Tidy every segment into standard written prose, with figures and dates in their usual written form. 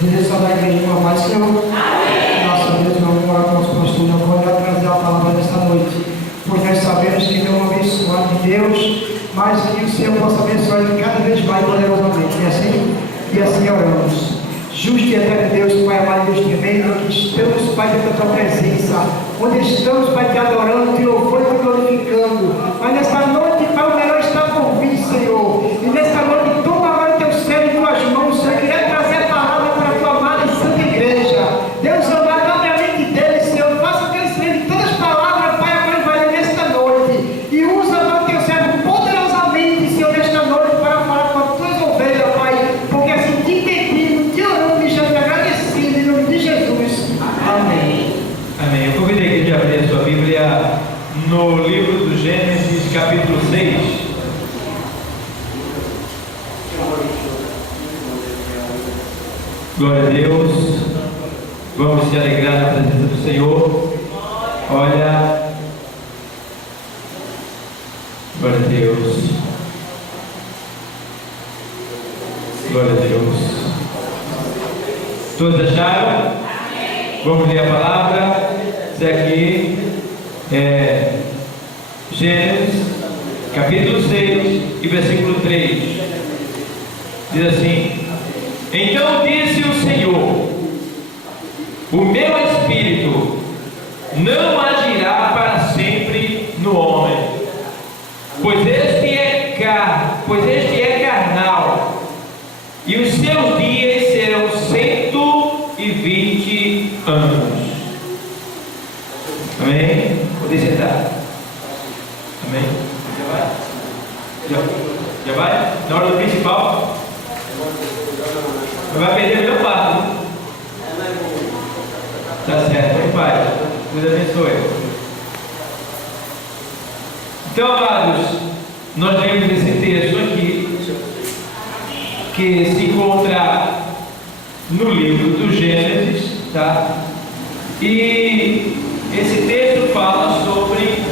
Direção da igreja com a paz, Senhor. Amém. Nossa Deus, vamos orar com o nosso pastor, não pode trazer a palavra desta noite, pois nós sabemos que ele é um abençoado de Deus, mas que o Senhor possa abençoar ele cada vez mais poderosamente. E assim oramos. Justo e eterno Deus, Pai amado, Deus tremendo, que estamos, Pai, dentro da tua presença, onde estamos, Pai, te adorando, te louvando e te glorificando. Mas nesta noite, Pai, o melhor está por vir, Senhor. E nesta noite, toma agora o teu céu em tuas mãos, Senhor. Eu queria trazer a palavra para a tua amada e santa igreja. Deus amado, abre a mente deles, Senhor. Faça que eles lembrem todas as palavras, Pai, agora vai nesta noite. E usa, Pai, o teu servo poderosamente, Senhor, nesta noite, para falar com as tuas ovelhas, Pai. Porque assim te pedimos, te oramos e já te agradecendo, em nome de Jesus. Amém. Amém. Eu convido a igreja a abrir a sua Bíblia no livro do Gênesis, capítulo 6. Glória a Deus. Vamos se alegrar na presença do Senhor. Olha. Glória a Deus. Glória a Deus. Todos acharam? Vamos ler a palavra. Isso aqui é Gênesis, capítulo 6 e versículo 3. Diz assim: Então disse o Senhor: O meu espírito não agirá para sempre no homem, pois este é carnal, e os seus dias serão 120 anos. Amém? Podem sentar. Amém? Já vai? Na hora do principal? Vai perder o meu passo. Tá certo, Pai. Deus abençoe. Então, amados, nós lemos esse texto aqui, que se encontra no livro do Gênesis, tá? E esse texto fala sobre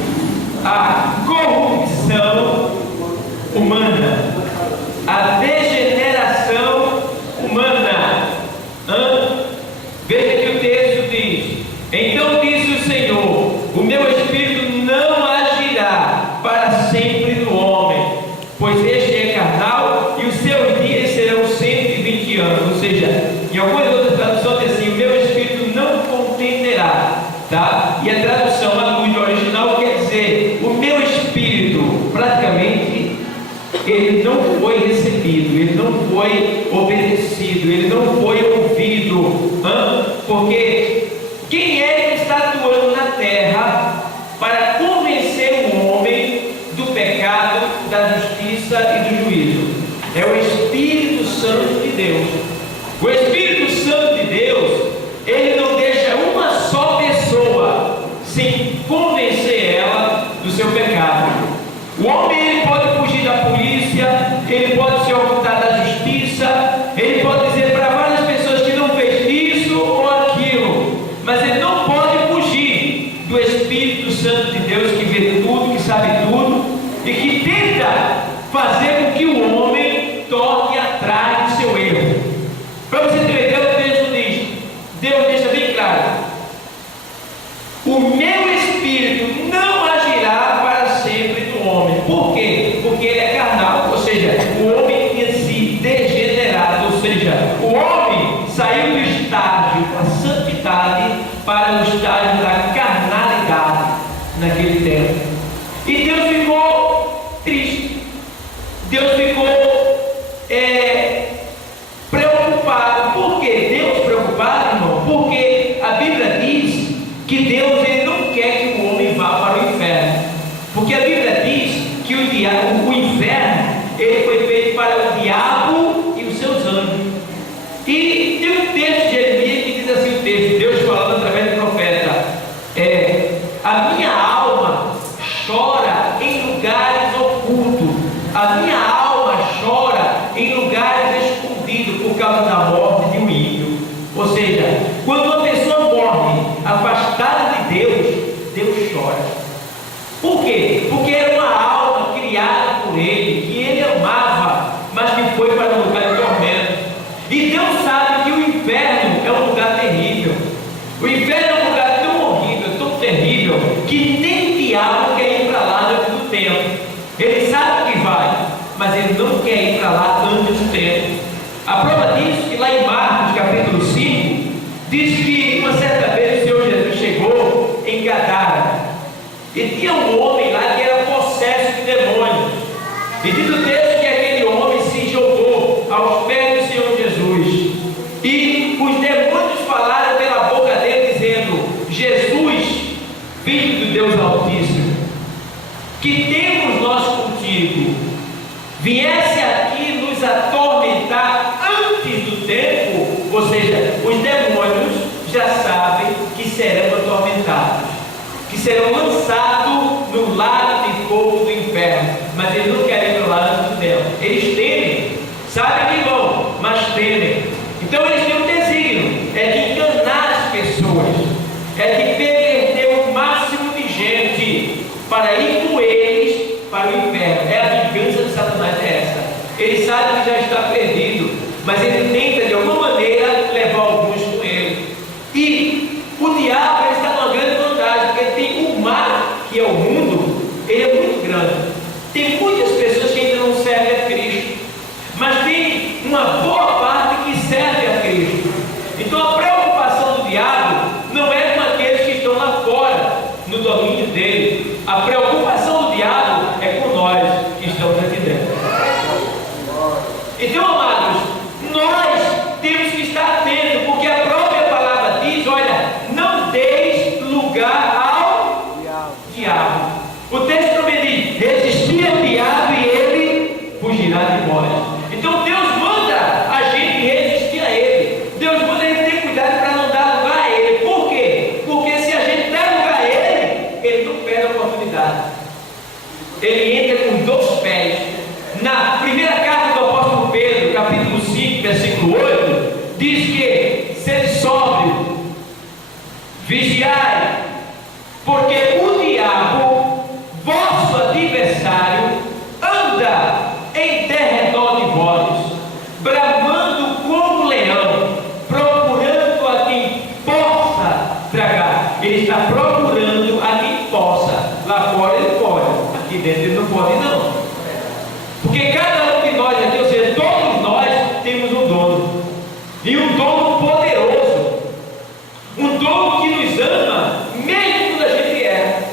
a corrupção humana, a degeneração humana. Veja que o texto diz: Então disse o Senhor: O meu espírito não agirá para sempre no homem, pois este é carnal e os seus dias serão 120 anos. Ou seja, em algumas outras traduções diz assim: O meu espírito não contenderá, tá? E a tradução à luz do original quer dizer: o meu espírito, praticamente, ele não foi recebido, ele não foi obedecido, ele não foi ouvido. Porque quem é que está atuando na terra para convencer o homem do pecado, da justiça e do juízo? É o Espírito Santo de Deus. O Espírito Santo de Deus, ele não deixa uma só pessoa sem convencer ela do seu pecado. O homem, ele pode fugir da polícia, ele pode se ocultar da justiça, ele pode dizer para várias pessoas que não fez isso ou aquilo, mas ele não pode fugir do Espírito Santo de Deus, que vê tudo, que sabe tudo e que tenta fazer com que o homem torne atrás do seu erro. Para você ter para lá antes do tempo. A prova disso é que lá em Marcos capítulo 5, diz que uma certa vez o Senhor Jesus chegou em Gadara, e tinha um homem lá que era possesso de demônios, e diz o texto que aquele homem se jogou aos pés do Senhor Jesus, e os demônios falaram pela boca dele dizendo: Jesus, Filho do Deus Altíssimo, que temos nós contigo, viesse aqui nos atormentar antes do tempo. Ou seja, os demônios já sabem que serão atormentados, que serão lançados no lago de fogo do inferno, mas eles não querem ir para lá antes do tempo. Eles temem, sabem que vão, mas temem. Então eles têm um desígnio, é de enganar as pessoas, é de perverter o máximo de gente para ir com eles para o inferno. É a vingança de Satanás, é essa. Ele sabe que já está perdido, mas ele tenta de alguma maneira levar alguns com ele. E o diabo ele está numa grande vantagem, porque tem o mar, que é o mundo, ele é muito grande. Tem muitas pessoas que ainda não servem a Cristo, mas tem uma boa parte que serve a Cristo. Então a preocupação do diabo não é com aqueles que estão lá fora, no domínio dele. A preocupação do diabo é com nós que estamos aqui dentro. Então, amados, nós temos que estar atentos, porque a própria palavra diz: olha, não deis lugar ao diabo. O texto também diz: resistir ao diabo e ele fugirá de vós. Então Deus manda a gente resistir a ele. Deus manda a gente ter cuidado para não dar lugar a ele. Por quê? Porque se a gente der lugar a ele, ele não perde a oportunidade. Ele entra com 2 pés. Na primeira carta do apóstolo Pedro, capítulo 5, versículo 8, diz que: sede sóbrio, vigiai, porque o diabo, vosso adversário, anda em derredor de vós, bramando como leão, procurando a quem possa tragar. Ele está procurando a quem possa. Lá fora ele pode, aqui dentro ele não pode não. Porque cada um de nós aqui, ou seja, todos nós temos um dono, e um dono poderoso, um dono que nos ama mesmo quando a gente erra,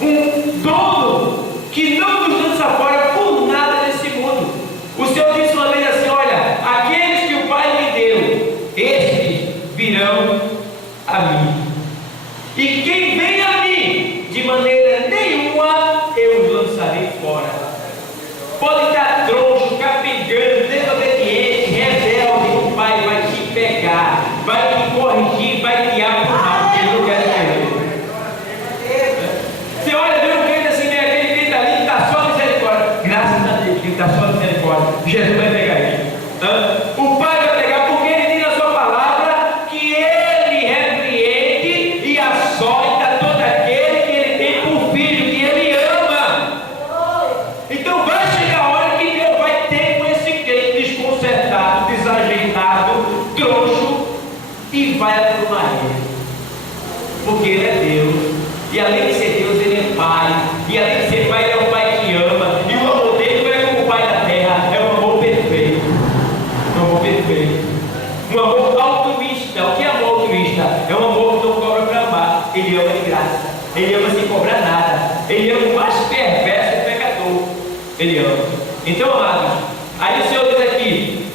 um dono que não nos lança fora por nada nesse mundo. O Senhor disse uma vez assim: olha, aqueles que o Pai me deu, estes virão a mim, e quem vem a mim, de maneira nenhuma eu os lançarei fora. Pode estar troncho, capengando, desobediente, rebelde, o Pai vai te pegar, vai te corrigir, vai te apurrar, porque ele não quer ter. Você olha, vê um crente assim, aquele crente ali que está só misericórdia. Graças a Deus que ele está só misericórdia. Jesus vai pegar ele. O Pai vai pegar, porque ele diz na sua palavra que ele repreende e açoita todo aquele que ele tem por filho, que ele ama. Então vai chegar a hora que Deus vai ter com esse crente desconcertado, desajeitado, troncho, e vai aprumar ele. Porque ele é Deus, e além de ser Deus, ele é Pai, e além de ser Pai, ele é um Pai que ama, e o amor dele não é como o Pai da terra, é um amor perfeito. Um amor perfeito. Um amor altruísta. O que é amor altruísta? É um amor que não cobra para amar. Ele ama de graça. Ele ama sem cobrar nada. Ele ama o mais perverso do pecador. Ele ama. Então, amados, aí o Senhor diz aqui: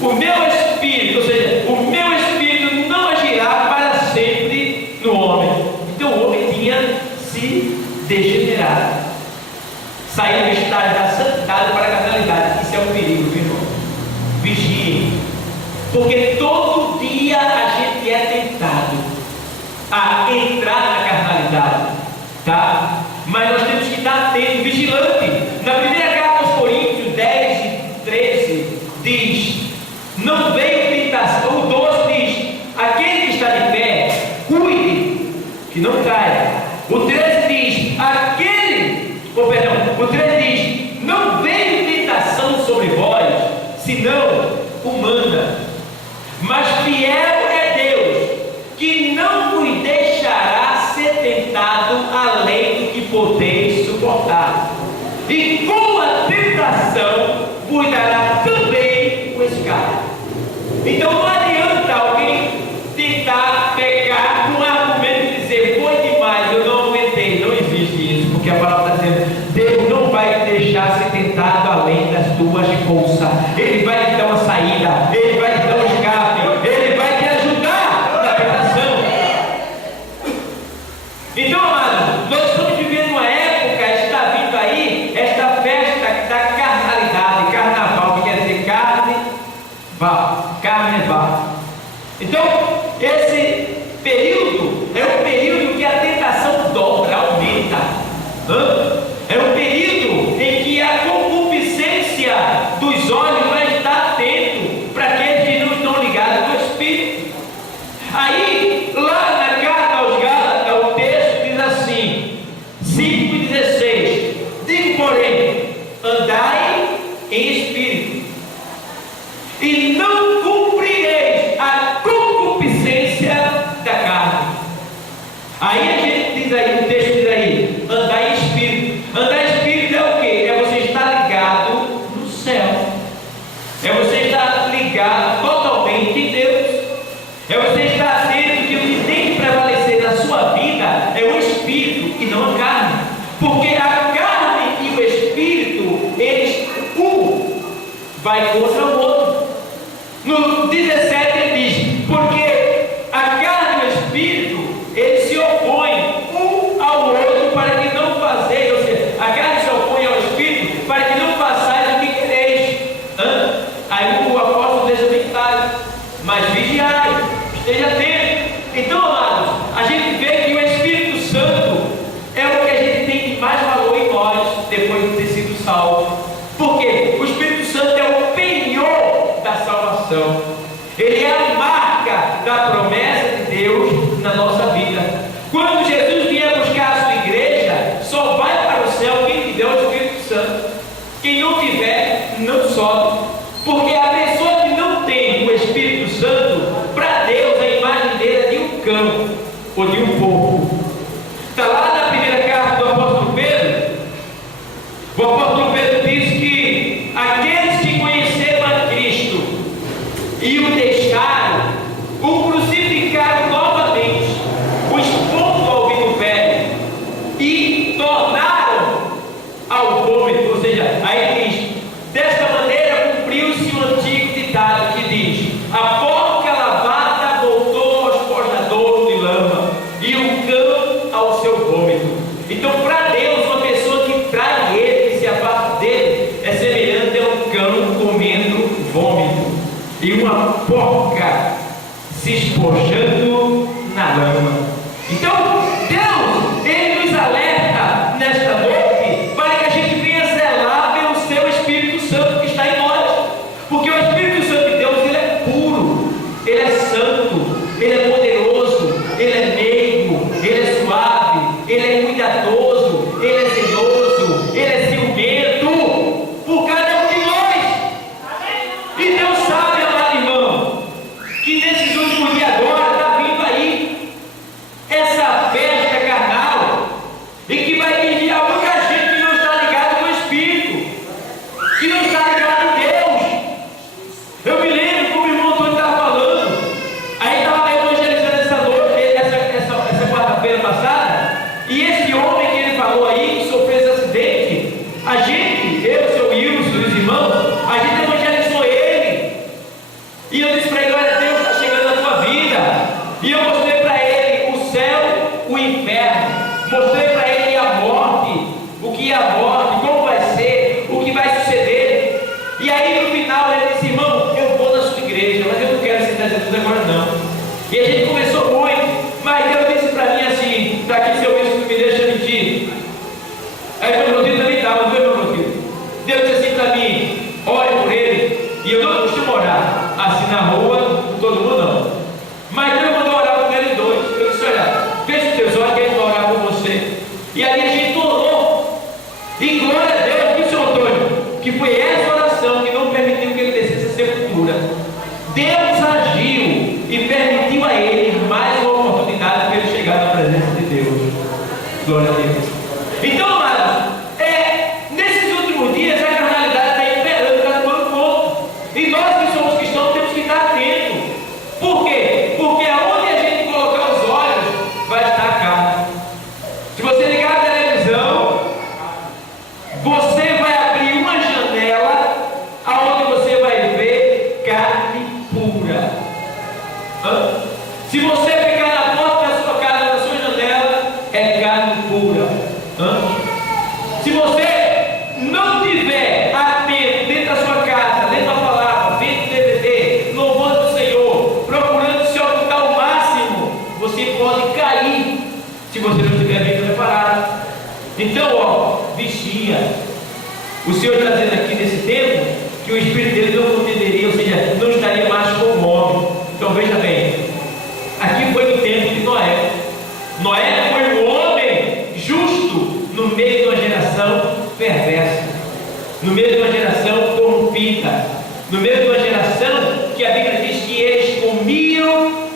o meu espírito, ou seja, o meu espírito não agirá para sempre no homem. Então o homem tinha se degenerado, saiu do estágio da santidade para a carnalidade. Isso é um perigo, viu, irmão? Vigiem, porque todo dia a gente é tentado a entrar na carnalidade, tá? Mas nós temos que estar atento, vigilante. Na primeira carta aos Coríntios 10 e 13 diz: não veio tentação. O 12 diz: aquele que está de pé, cuide que não caia. O 13 diz: o 13 diz: não veio tentação sobre vós, senão humana, mas fiel é Deus, que não vos deixa Então não adianta alguém tentar pegar um argumento e dizer: foi demais, eu não aguentei. Não existe isso, porque a palavra está dizendo: Deus não vai deixar ser tentado além das tuas forças. Ele vai te dar uma saída, Ele vai te dar um escape, Ele vai te ajudar na tentação. Então, amados, nós estamos vivendo uma época, está vindo aí esta festa da carnalidade, carnaval, que quer dizer carnaval. Então, esse período é um período que a tentação dobra, aumenta. É um período em que a concupiscência dos olhos vai estar atento para aqueles que não estão ligados ao Espírito. Aí, lá na carta aos Gálatas, o texto diz assim, 5:16: digo, porém, andai em Espírito, e não cumprireis a concupiscência da carne. Aí a gente diz aí, o texto diz aí, andar em Espírito. Andar em Espírito é o quê? É você estar ligado no céu. É você estar ligado totalmente em Deus. É você estar atento que o que tem que prevalecer na sua vida é o Espírito e não a carne. Porque a carne e o Espírito, eles, um vai contra o outro. No 17 ele diz: porque a carne e o Espírito, eles se opõem um ao outro para que não fazeis, ou seja, a carne se opõe ao Espírito para que não façais o que quereis. Aí o apóstolo deixa bem claro: mas vigiai, esteja atento. Então, amados, a gente vê que o Espírito Santo é o que a gente tem de mais valor em nós depois de ter sido salvo. Por quê? O Espírito Santo é o penhor da salvação. Ele é a marca da promessa de Deus na nossa vida. Quando Jesus vier buscar a sua igreja, só vai para o céu quem tiver o Espírito Santo. Quem não tiver, não sobe. Porque a pessoa que não tem o Espírito Santo, para Deus a imagem dele é de um cão ou de um porco. Está lá na primeira carta do apóstolo Pedro. O apóstolo Pedro diz que aqueles que conheceram a Cristo e o deixaram, o crucificaram novamente, o expondo ao vituperio e tornaram ao vômito. Ou seja, aí diz: desta maneira cumpriu-se o antigo ditado que diz: a porca lavada voltou aos pós-nadouros de lama, e o cão ao seu vômito. Então, para Deus, uma pessoa que trai ele, que se afasta dele, é semelhante a um cão comendo vômito e uma porca se espojando na lama. Então, Deus, Ele nos alerta nesta noite para que a gente venha zelar pelo seu Espírito Santo que está em nós. Porque o Espírito Santo de Deus, ele é puro, ele é santo, ele é poderoso, ele é meigo, ele é suave, ele é cuidadoso, ele é zeloso, ele é ciumento por cada um de nós. E Deus sabe, amado irmão, que nesses últimos dias agora está vindo aí essa festa carnal, e que vai vigiar muita gente que não está ligado com o Espírito, que não está ligado com Deus. Eu me lembro como o irmão Antônio estava falando, aí estava evangelizando essa noite, essa quarta-feira passada, e esse homem que ele falou aí, que sofreu esse acidente, a gente, eu, seu Wilson, os irmãos, a gente evangelizou ele. E eu disse para ele: olha, Deus está chegando na tua vida. E eu mostrei para ele o céu, o inferno. Mostrei para ele a morte, o que é a morte, como vai ser, o que vai suceder. E aí no final ele disse: irmão, eu vou na sua igreja, mas eu não quero aceitar Jesus agora não. E a gente conversou muito, mas Deus disse para mim assim: para que seu Wilson me deixa mentir. Aí o meu Rodrigo também estava, não foi, meu Rodrigo? Deus disse assim para mim: ore por ele. E eu não costumo orar assim na rua, com todo mundo não. Mas Deus mandou orar por eles dois. Eu disse: olha, feche os teus olhos que eles vão orar por você. E aí a gente orou. E glória a Deus, viu, senhor Antônio, que foi essa oração que não permitiu que ele descesse a sepultura. Deus agiu e permitiu a ele mais uma oportunidade para ele chegar na presença de Deus. Glória a Deus. Então, amados, nesses últimos dias a carnalidade está imperando, está tomando conta. E nós que somos cristãos temos que estar atentos. Se você ficar na porta da sua casa, na sua janela, é carne pura. Se você não tiver atento dentro da sua casa, lendo a palavra, vendo DVD, louvando o Senhor, procurando se ocultar ao máximo, você pode cair se você não estiver bem preparado. Então, vigia. O Senhor está dizendo aqui nesse tempo que o Espírito dele não contenderia, ou seja, não estaria mais com o homem. Então veja bem, aqui foi no tempo de Noé. Noé foi um homem justo no meio de uma geração perversa, no meio de uma geração corrompida, no meio de uma geração que a Bíblia diz que eles comiam,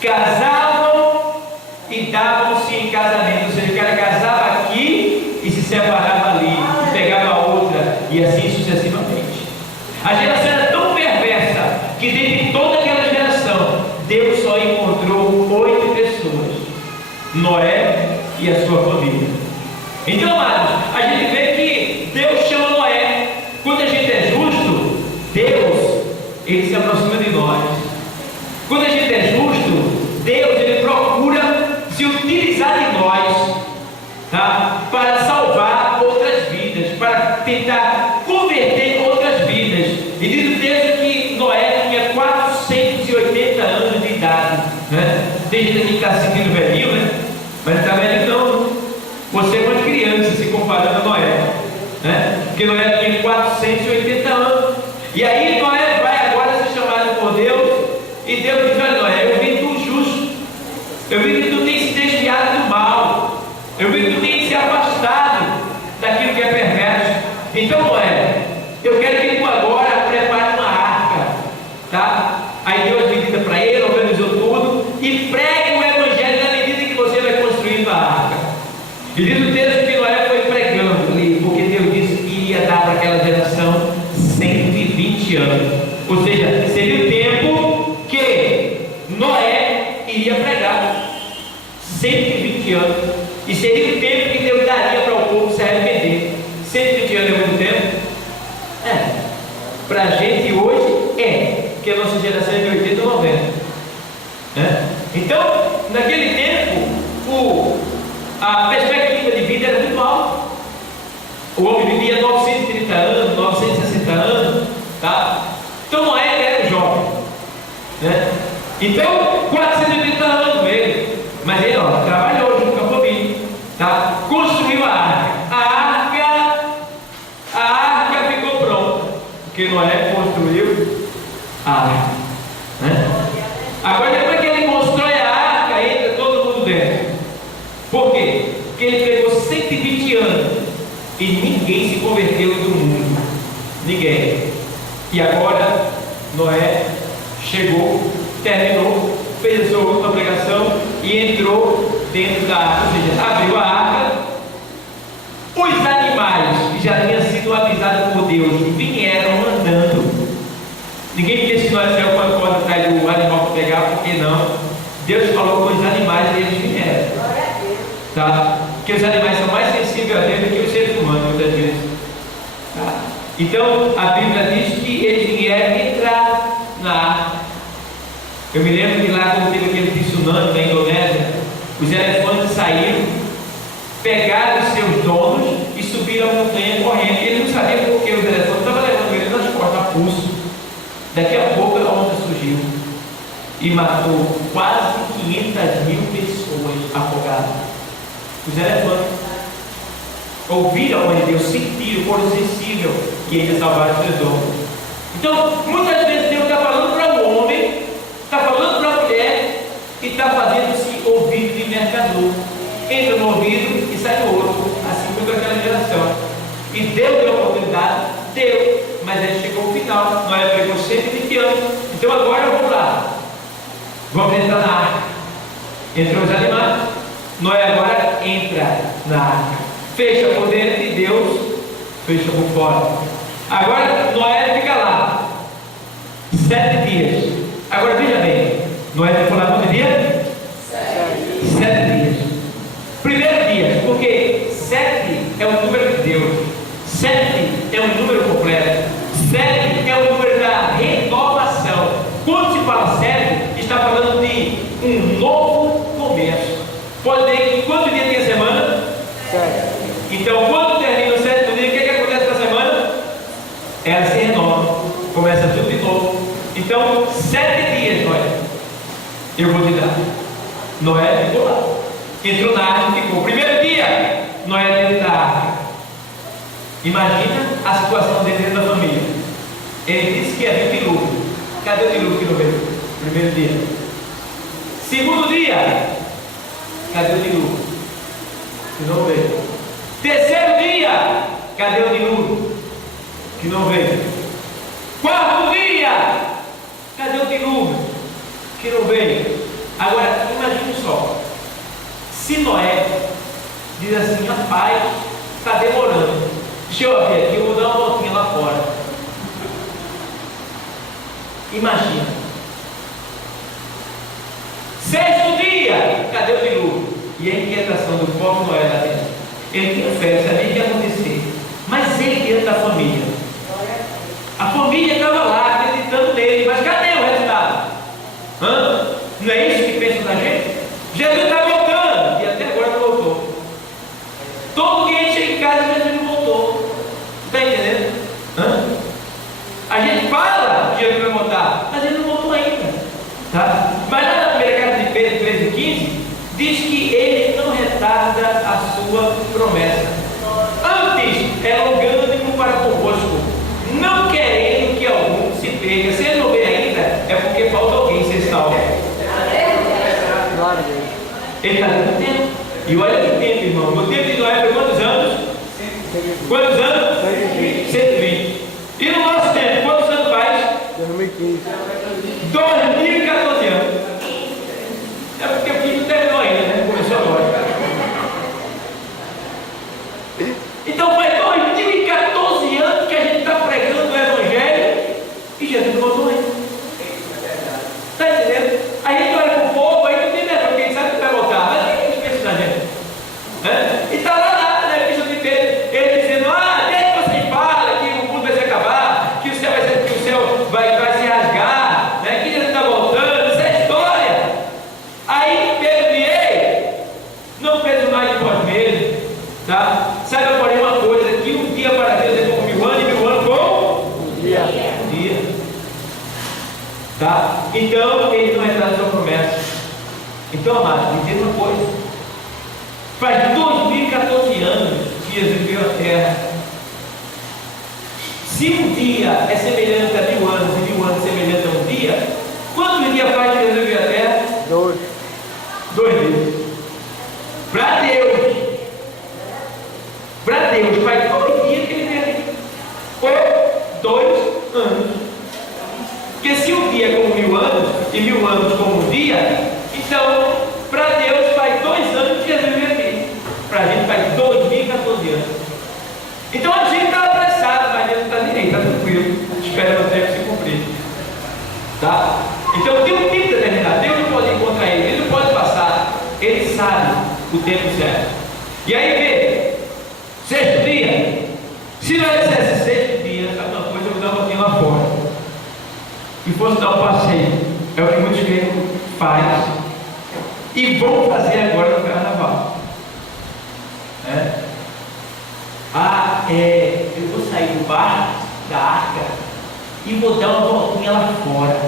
casavam e davam-se em casamento. Ou seja, o cara casava aqui e se separava ali, e pegava outra, e assim sucessivamente. A geração era tão perversa que dentre toda aquela geração, Deus só encontrou 8 pessoas: Noé e a sua família. Então, amados, a gente vê que Deus chama Noé. Quando a gente é justo, Deus, ele se aproxima de nós. Quando a gente é justo, Deus, ele procura se utilizar de nós, tá? Para salvar outras vidas, para tentar converter outras vidas. E diz o texto que Noé tinha 480 anos de idade, né? Tem gente aqui que está se sentindo velhinho, né? Mas não está velho não. Você é uma criança se comparando a Noé, né? Porque Noé tinha 480 anos. E aí Noé vai agora ser chamado por Deus, e Deus diz: olha, Noé, eu vi tu justo, eu vi que tu tem se desviado do mal, eu vi que tu tem se afastado daquilo que é perverso. Então, Noé, eu quero que tu agora prepare uma arca, tá? Aí Deus visita para ele, organizou tudo, e pregue o evangelho na medida que você vai construindo a arca. E diz o texto que Noé foi pregando ali, porque Deus disse que iria dar para aquela geração 120 anos. Ou seja, seria o tempo que Noé iria pregar. 120 anos. E seria o tempo que Deus daria para o povo se arrepender. 120 anos é muito tempo? Para a gente hoje porque a nossa geração é de 80 ou 90. Né? Então, naquele tempo, a perspectiva de vida era muito alta. O homem vivia 930 anos, 960 anos, tá? Então Noé era um jovem, né? Então, 480 anos ele, mas ele trabalhou junto com a família, tá? Construiu a arca. A arca ficou pronta, porque Noé construiu a arca, né? Agora, depois que ele constrói a arca, entra todo mundo dentro. Por quê? Porque ele pegou 120 anos e ninguém se converteu do mundo. Ninguém. E agora Noé chegou, terminou, fez a sua última pregação e entrou dentro da arca. Ou seja, abriu a arca. Os animais que já tinham sido avisados por Deus vieram andando. Ninguém disse que Noé saiu com a corda atrás do animal para pegar, porque não. Deus falou com os animais e eles vieram. Tá? Porque os animais são mais sensíveis a Deus do que os seres humanos, muitas vezes. Tá? Então, a Bíblia diz que eles vieram entrar na arca. Eu me lembro que lá, quando teve aquele tsunami na Indonésia, os elefantes saíram, pegaram os seus donos e subiram a montanha correndo. E eles não sabiam porque os elefantes estavam levando eles nas costas, a pulso. Daqui a pouco a onda surgiu e matou quase 500 mil pessoas afogadas. Os elefantes ouviram a voz de Deus, sentiram, foram sensíveis e eles salvaram os seus homens. Então, muitas vezes Deus está falando para o homem, está falando para a mulher e está fazendo-se ouvido de mercador. Entra no ouvido e sai no outro, assim foi com aquela geração. E Deus deu a oportunidade, deu, mas ele chegou ao final. Noé pegou 120 anos. Então agora vamos lá, vamos entrar na arca. Entrou os animais. Noé agora entra na arca, fecha por dentro e Deus fecha por fora. Agora Noé fica lá 7 dias. Agora veja bem, Noé ficou lá quantos dias? 7 dias. Primeiro dia, porque 7 é o número de Deus, 7 é um número completo, 7 é o número da renovação. Quando se fala 7, 7 dias, Noé, eu vou te dar. Noé ficou lá. Entrou na arca e ficou. Primeiro dia, Noé dentro da arca. Imagina a situação dele dentro da família. Ele disse que havia um dilúvio. Cadê o dilúvio que não veio? Primeiro dia. Segundo dia, cadê o dilúvio? Que não veio. Terceiro dia, cadê o dilúvio? Que não veio. Quarto dia, cadê o dilúvio? Que não veio. Agora, imagine só. Se Noé diz assim: rapaz, está demorando. Deixa eu ver aqui, eu vou dar uma voltinha lá fora. Imagina. Sexto dia, cadê o dilúvio? E a inquietação do povo Noé lá dentro. Ele tinha fé, sabia o que ia acontecer. Mas ele dentro da família. A família estava lá acreditando nele. Mas cadê o resultado? Não é isso que pensam na gente? Jesus está voltando. E até agora não voltou. Todo dia a gente chega em casa, Jesus não voltou. Está entendendo? A gente fala que Jesus vai voltar, mas ele não voltou ainda. Tá? Mas lá na primeira carta de Pedro 13:15 diz que ele não retarda a sua promessa. Antes é longânimo para convosco, não querendo que algum se perca. Se ele não veio ainda, é porque falta alguém ser salvo. Ele está dando tempo. E olha que tempo, irmão. No tempo de Noé foi quantos anos? Quantos anos? 120. E no nosso tempo, quantos anos faz? 2015. 2014 anos. É porque o filho não terminou ainda, né? Começou agora. Então faz 2014 anos que a gente está pregando o Evangelho e Jesus não voltou ainda. Está entendendo? A gente olha para o povo, aí não tem nada, porque a gente sabe que vai voltar. Mas o que a gente pensa na gente? E está lá na epístola de Pedro, ele dizendo: desde que vocês falam que o mundo vai se acabar, que o céu vai se rasgar, né? Que Jesus está voltando, isso é história. Aí Pedro diz: ei, não peso mais de vós mesmos, tá? Saiba, porém, uma coisa: que um dia para Deus é como 1000 anos, e 1000 anos como um dia. Tá? Então ele não entra na sua promessa. Então, amado, me diz uma coisa: faz 2014 anos que Jesus veio à terra. Se um dia é semelhante a 1000 anos e 1000 anos semelhante a um dia, quantos dias faz que Jesus veio à terra? 2. 2 dias. Para Deus faz 2 dias que ele veio aqui. Ou 2 anos. Porque se um dia é como 1000 anos e 1000 anos como um dia, então para Deus faz 2 anos que Jesus veio aqui. Para a gente faz 2014 anos. Então a gente está apressado, mas Deus está direito, está tranquilo, esperando o tempo se cumprir. Tá? Então tem um tempo determinado. Deus não pode encontrar ele não pode passar. Ele sabe o tempo certo. E aí vê, sexto dia. Se não dissesse sexto dia, sabe uma coisa, eu vou dar um pouquinho lá fora e fosse dar um passeio. É o que muitos crentes fazem e vão fazer agora no carnaval. Eu vou sair do barco, da arca, e vou dar uma voltinha lá fora.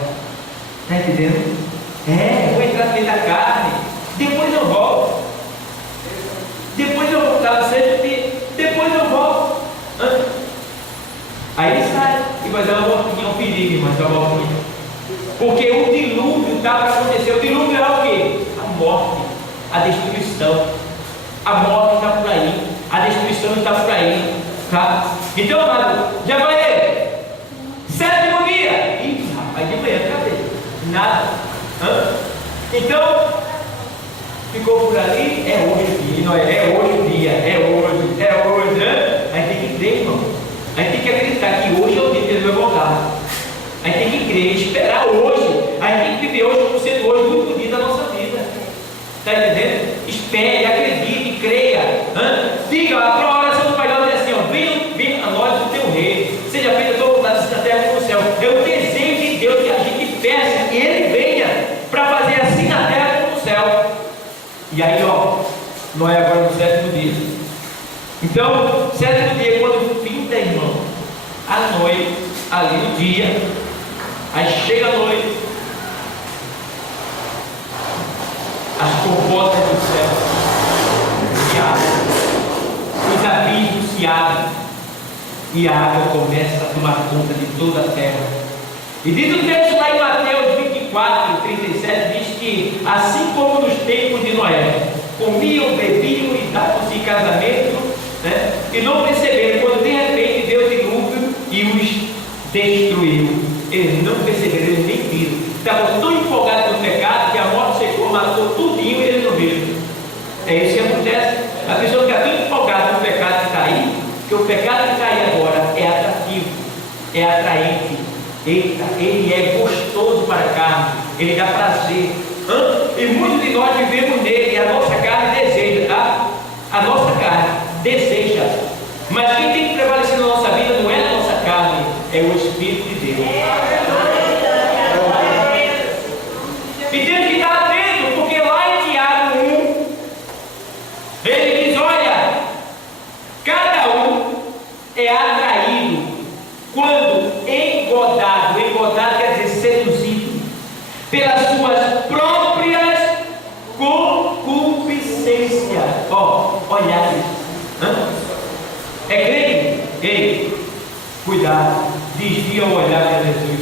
Está entendendo? Vou entrar dentro da carne, depois eu volto. Depois eu vou voltar no sexto dia, depois eu volto. Aí ele sai e vai dar uma voltinha, um perigo, irmãos, uma voltinha. Porque o dilúvio está para acontecer. O dilúvio é o quê? A morte, a destruição. A morte está por aí, a destruição está por aí. Tá? Então, amado, já vai ele. Sétimo dia. Ih, rapaz, de manhã, cadê? Nada. Então, ficou por ali. É hoje o dia, não é? É hoje o dia, é hoje, né? A gente tem que crer, irmão. A gente tem que acreditar que hoje é o dia que ele vai voltar. A gente tem que crer, esperar hoje. A gente tem que viver hoje como sendo hoje o último dia da nossa vida. Está entendendo? Espere, acredite, creia. Diga, a oração do Pai Nosso é assim: venha a nós o teu rei. Seja feita a tua vontade, assim na terra como no céu. É o desejo de Deus que a gente peça que Ele venha para fazer assim na terra como no céu. E aí, não é agora no sétimo dia. Então, sétimo dia, quando finda, irmão, a noite, ali no dia, aí chega a noite, e a água começa a tomar conta de toda a terra. E diz o texto lá em Mateus 24, 37, diz que assim como nos tempos de Noé, comiam, bebiam e davam-se em casamento, né? E não perceberam, quando de repente deu dilúvio e os destruiu. Eles não perceberam, eles nem viram. Estavam tão empolgados no pecado que a morte chegou, matou tudinho e eles não viram. É isso que acontece. A pessoa fica tão empolgada no pecado que está aí, que o pecado que está aí agora é atrativo, é atraente. Eita, ele é gostoso para a carne, ele dá prazer. E muitos de nós vivemos nele, e a nossa carne deseja, tá? A nossa carne deseja. Mas quem tem que prevalecer na nossa vida não é a nossa carne, é o Espírito de Deus. E temos que estar atento, porque lá em Tiago 1, ele diz: olha, cada um é atraído quando engodado quer dizer seduzido, pelas suas próprias concupiscências. Olhares. É crente? Ei, cuidado, desvia o olhar para Jesus.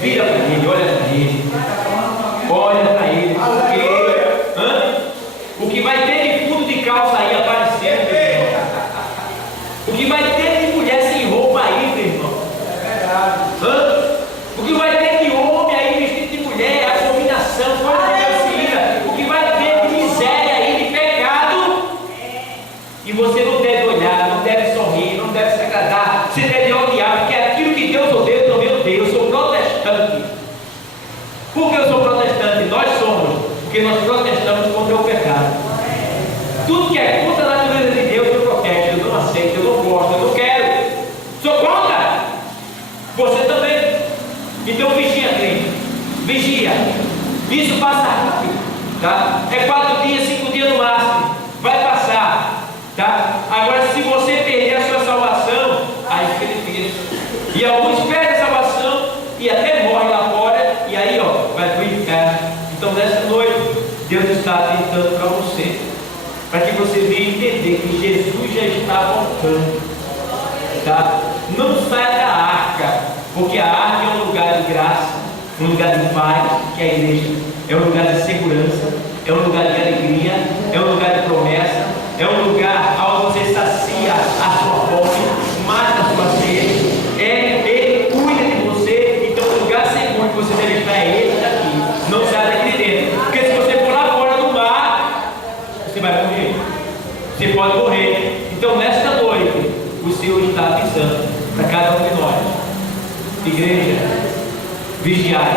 Vira para ele, olha para ele. Olha para ele, porque o que vai ter de fundo de calça aí aparecendo, meu irmão. O que vai ter de mulher sem roupa aí, meu irmão. O que vai ter de homem aí vestido de mulher, abominação, coisa de o que vai ter de miséria aí, de pecado. E você não deve olhar, não deve sorrir, não deve se agradar, você deve odiar, porque aquilo que Deus odeia, eu também odeio. Eu sou protestante. Por que eu sou protestante? Nós somos, porque nós protestamos contra o pecado. Tudo que é contra a natureza de Deus eu protesto, eu não aceito, eu não gosto, eu não quero. Sou contra. Você também. Então vigia, crente. Vigia. Isso passa rápido, tá? É 4 dias, 5 dias no máximo. Vai passar, tá? Agora, se você perder a sua salvação, aí fica difícil. E alguns perdem a salvação e até morrem lá fora, e aí, vai para o inferno. Então, nessa noite, Deus está atentando para você, para que você venha entender que Jesus já está voltando, tá? Não saia da arca, porque a arca é um lugar de graça, um lugar de paz, que é a igreja, é um lugar de segurança, é um lugar de alegria, é um lugar de promessa, é um lugar onde você sacia a sua fome, mata a sua sede, ele cuida de você. Então o lugar seguro que você deve estar é ele daqui, não sai daqui de dentro, porque se você for lá fora do mar, você vai morrer, você pode morrer. Então nesta noite o Senhor está avisando para cada um de nós: igreja, vigiai,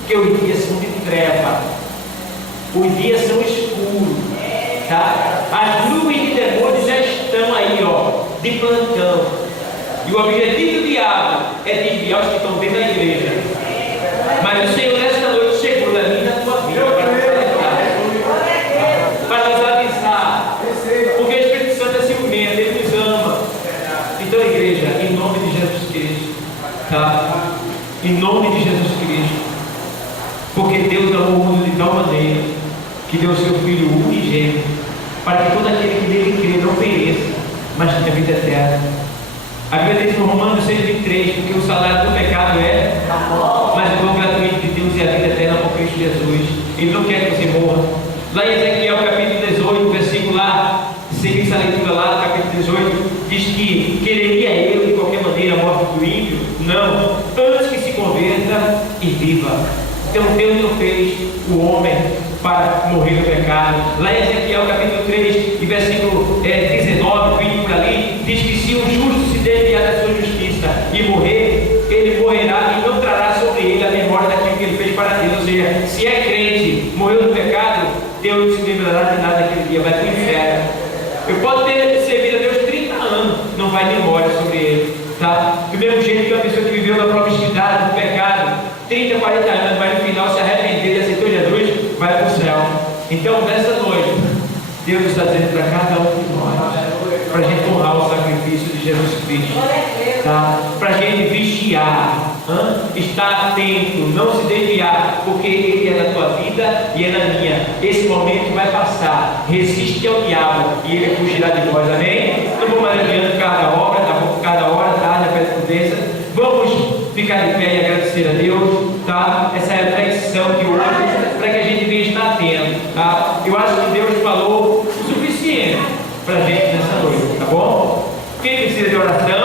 porque os dias são de treva, os dias são escuros, tá? As nuvens de demônios já estão aí, de plantão, e o objetivo do diabo é desviar os que estão dentro da igreja. Mas o Senhor nesta noite chegou na minha e na tua vida para nos avisar, porque o Espírito Santo é ciumento, ele nos ama. Então, igreja, em nome de Jesus Cristo, tá? Em nome de Jesus Cristo, porque Deus amou o mundo de tal maneira que deu o seu Filho unigênito, para que todo aquele que nele crê não pereça, mas tenha vida eterna. A Bíblia diz no Romanos 6,23, porque o salário do pecado é a morte, mas o dom gratuito de Deus é a vida eterna por Cristo Jesus. Ele não quer que você morra. Lá em Ezequiel capítulo 18, versículo lá, seguindo essa leitura lá do capítulo 18, diz que quereria eu de qualquer maneira a morte do ímpio? Não, antes que se converta e viva. Então Deus não fez o homem para morrer no pecado. Lá em Ezequiel capítulo 3 e versículo 19, 20 por ali, diz que se o justo se desviar da sua justiça e morrer, ele morrerá e não trará sobre ele a memória daquilo que ele fez para Deus. Ou seja, se é crente, morreu no pecado, Deus não se lembrará de nada naquele dia, vai para o inferno. Eu posso ter servido a Deus 30 anos, não vai memória sobre ele, tá? Do mesmo jeito que uma pessoa que viveu na promiscuidade, no pecado, 30, 40 anos, mas no final se arrepender e aceitou Jesus, vai para o céu. Então, nessa noite, Deus está dizendo para cada um de nós, para a gente honrar o sacrifício de Jesus Cristo, tá? Para a gente vigiar estar atento, não se desviar, porque Ele é na tua vida e é na minha. Esse momento vai passar. Resiste ao diabo e ele fugirá de nós. Amém? Não vou mais adiante cada hora, tá? Já peço prudência. Vamos ficar de pé e agradecer a Deus, tá? Essa é a reflexão de hoje, para que a gente venha estar atento, tá? Eu acho que Deus falou o suficiente para a gente nessa noite, tá bom? Quem precisa de oração,